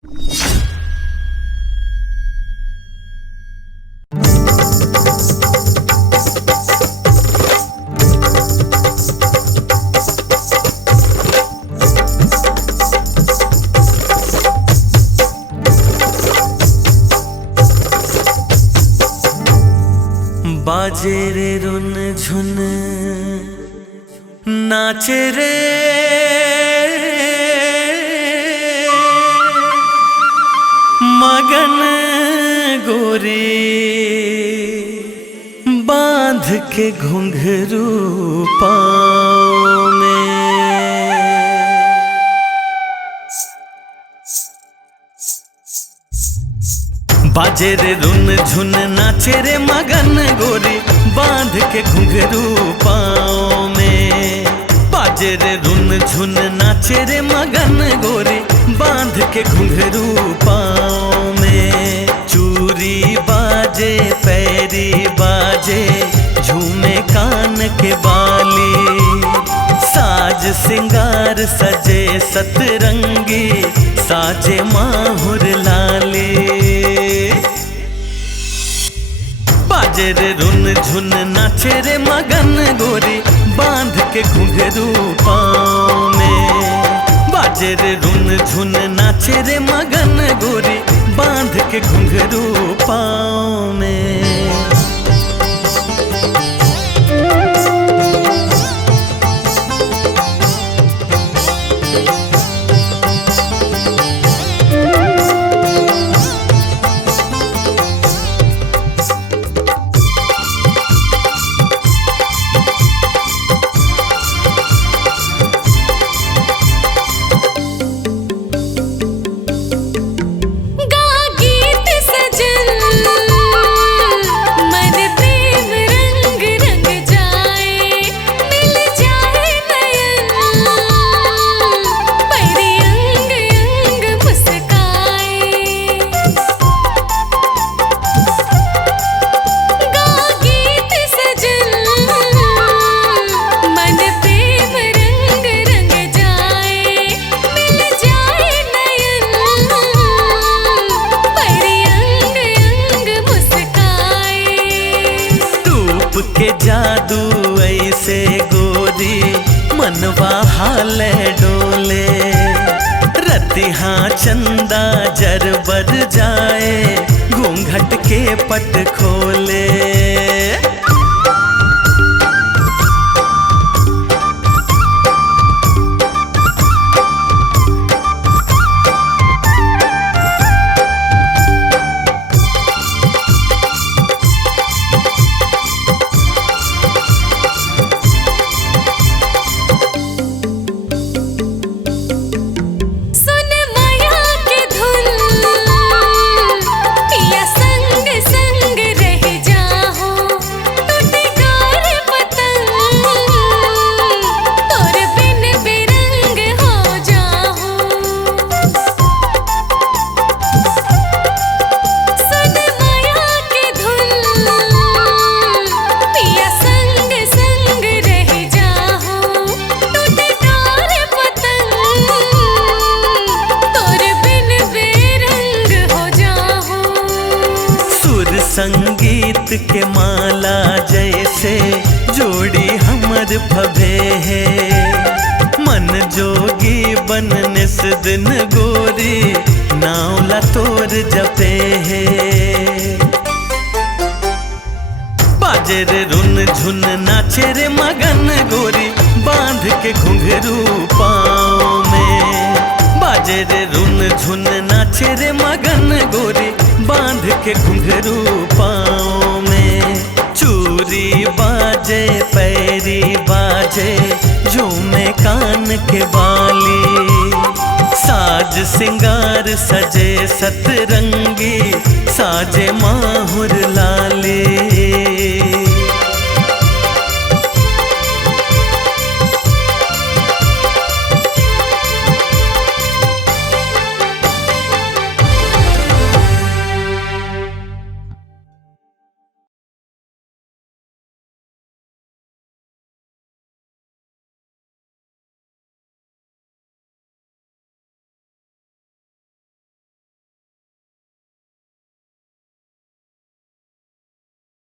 बाजे रे रुन झुन नाचे रे मगन गोरी बांध के घुंघरू पाँव में। बाजे रे रुन झुन नाचे रे मगन गोरी बांध के घुंघरू पाँव में। बाजे रे रुन झुन नाचे रे मगन गोरी बांध के घुंघरू पाँव में। चूरी बाजे पैरी बाजे झूमे कान के बाली साज सिंगार सजे सतरंगी साजे माहुर लाली। बाजे रे रुन झुन नाचे रे मगन गोरी बांध के घुंघरू पाँव में। बाजे रे रुन झुन नाचे रे मगन गोरी बांध के घुंघरू पाँव में। के जादू ऐसे गोरी मनवा हाले डोले रतिहा चंदा जरबर जाए घूंघट के पट खोले। संगीत के माला जैसे जोड़ी हमर भवे है मन जोगी बनने से दिन गोरी नावला तोर जपे है। बाजे रे रुन झुन नाचे रे मगन गोरी बांध के घुंघरू पाँव में। बाजे रे रुन झुन नाचे रे मगन गोरी बांध के घुंघरू पाँव में। चूरी बाजे पैरी बाजे झूमे कान के बाली साज सिंगार सजे सतरंगी साजे माहुर लाली।